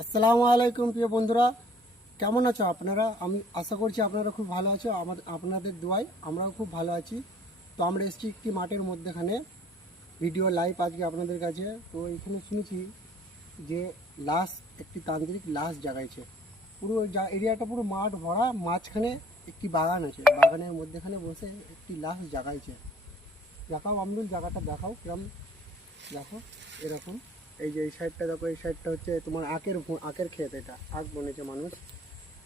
আসসালামু আলাইকুম প্রিয় বন্ধুরা, কেমন আছো আপনারা? আমি আশা করছি আপনারা খুব ভালো আছো। আপনাদের দোয়ায় আমরাও খুব ভালো আছি। তো আমরা এসেছি একটি মাঠের মধ্যেখানে, ভিডিও লাইভ আজকে আপনাদের কাছে। তো এখানে শুনেছি যে লাশ, একটি তান্ত্রিক লাশ জাগাইছে। পুরো এরিয়াটা পুরো মাঠ ভরা, মাঝখানে একটি বাগান আছে, বাগানের মধ্যেখানে বসে একটি লাশ জাগাইছে। দেখাও আব্দুল, জায়গাটা দেখাও কিরম। দেখো এরকম, এই যে এই সাইডটা দেখো, এই সাইডটা হচ্ছে তোমার আখের ক্ষেত, এটা আখ বনেছে মানুষ।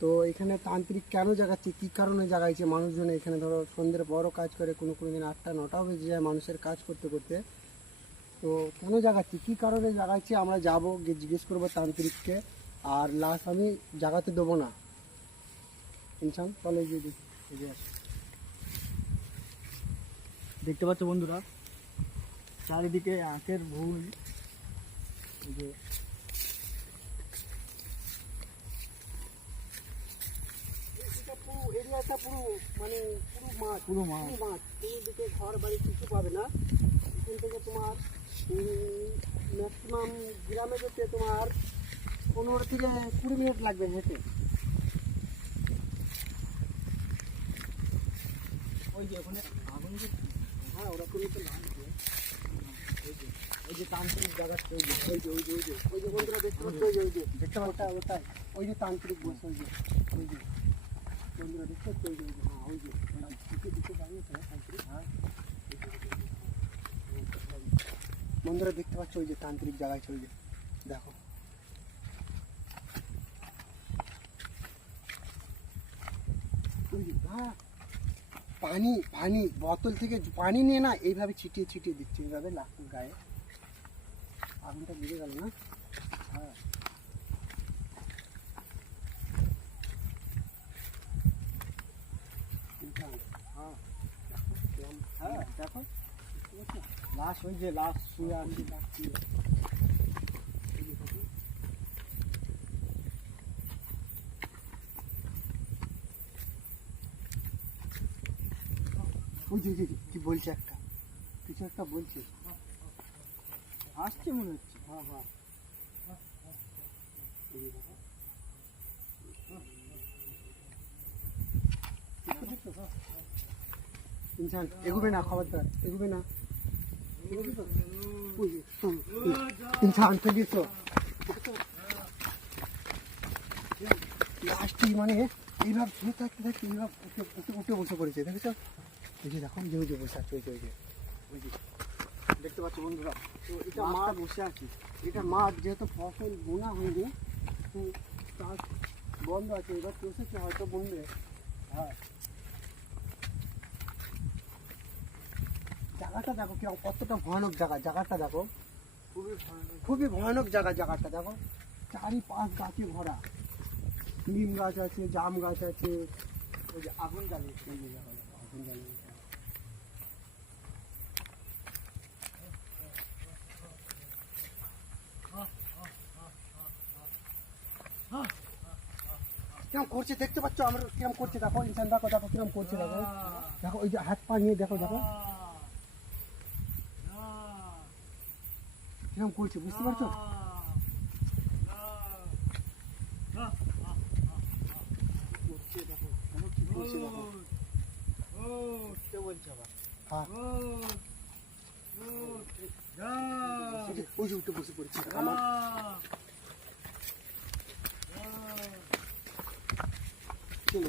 তো এখানে তান্ত্রিক কেন জাগাচ্ছে, কী কারণে জাগাইছে মানুষজন? এখানে ধরো সন্ধ্যের বড় কাজ করে, কোনো কোনো দিন 8টা 9টাও বেজে যায় মানুষের কাজ করতে করতে। তো কেন জাগাচ্ছি, কী কারণে জাগাইছে, আমরা যাবো গিয়ে জিজ্ঞেস করবো তান্ত্রিককে। আর লাশ আমি জাগাতে দেবো না ইনসান। চলো যদি দেখতে পাচ্ছ বন্ধুরা, চারিদিকে আখের ভুল। এই যে এটা পুরো এরিয়াটা পুরো মানে পুরো মাঠ, পুরো মাঠ। দিকে ঘর বাড়ি কিছু পাবে না। এখান থেকে তোমার ম্যাক্সিমাম গ্রামে যেতে তোমার 15 থেকে 20 মিনিট লাগবে হেঁটে। ওই যে ওখানে আগুন যে, হ্যাঁ ওরকমই তো লাগবে। ওই যে তান্ত্রিক জায়গাটা, ওই যে ওই যে বন্ধুরা দেখতে পাচ্ছ, ওই যে দেখতে পাচ্ছ, ওটাই ওই যে তান্ত্রিক বসে, ওই যে বন্ধুরা দেখতে পাচ্ছ, হ্যাঁ ওই যে দিকে দাঁড়িয়েছে না তান্ত্রিক। হ্যাঁ বন্ধুরা দেখতে পাচ্ছ, ওই যে তান্ত্রিক জায়গায়, ওই যে দেখো। হ্যাঁ, পানি পানি বোতল থেকে পানি নিয়ে না এইভাবে ছিটিয়ে ছিটিয়ে দিচ্ছে, এইভাবে লাখুর গায়ে। আগুনটা বেড়ে গেল না? হ্যাঁ হ্যাঁ দেখো, লাশ, ওই যে লাশ শুয়ে আছে। ওই যে কি বলছে, একটা কিছু একটা বলছে, আসছে মনে হচ্ছে। হ্যাঁ হ্যাঁ। ইনসান এগোবে না, খবরদার এগোবে না। ইনসান চলিস লাস্টটি মানে এইভাবে শুয়ে থাকতে থাকতে এইভাবে উঠে উঠে বসে পড়েছে, দেখেছ? ওই যে দেখো, যে ওই যে বসে আছে, ওই যে দেখতে পাচ্ছ বন্ধুরা। তো এটা মাঠ বসে আছে, এটা মাঠ যেহেতু ফসল বোনা হয়নি, তো চাষ বন্ধ আছে, এবার চষেছে হয়তো বন্ধে। হ্যাঁ জায়গাটা দেখো কিরকম, কতটা ভয়ানক জায়গা, জায়গাটা দেখো, খুবই ভয়ানক জায়গা। জায়গাটা দেখো, চারিপাশ গাছে ভরা, নিম গাছ আছে, জাম গাছ আছে। ওই যে আগুন জ্বালিয়েছে, ওই যে দেখো, আগুন জ্বালিয়েছে। কিরম করছে দেখতে পাচ্ছ, আমরা কিরম করছে দেখো ইনসান, দেখো দেখো কিরম করছে, দেখো দেখো, ওই যে হাত পা নিয়ে দেখো, দেখো কিরম করছে, বুঝতে পারছো? করছে দেখো, দেখো কি করছে দেখো। কে বলছে আবার? হ্যাঁ ওই যে উঠে বসে পড়েছে আমার। চলুন।